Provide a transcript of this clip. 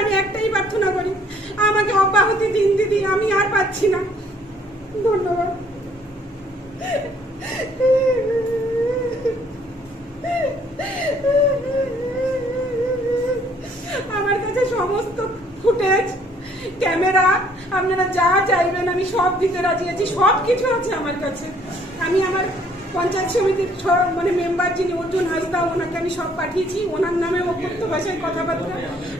আমি একটাই প্রার্থনা করি, আমাকে অব্যাহতি দিন দিদি, আমি আর পাচ্ছি না। ধন্যবাদ। আমার কাছে সমস্ত ফুটেজ, ক্যামেরা, আপনারা যা চাইবেন আমি সব দিতে রাজি আছি, সব কিছু আছে আমার কাছে। আমি আমার পঞ্চায়েত সমিতির মানে মেম্বার যিনি অর্জুন হাসদা, ওনাকে আমি সব পাঠিয়েছি, ওনার নামে অকথ্য ভাষায় কথাবার্তা।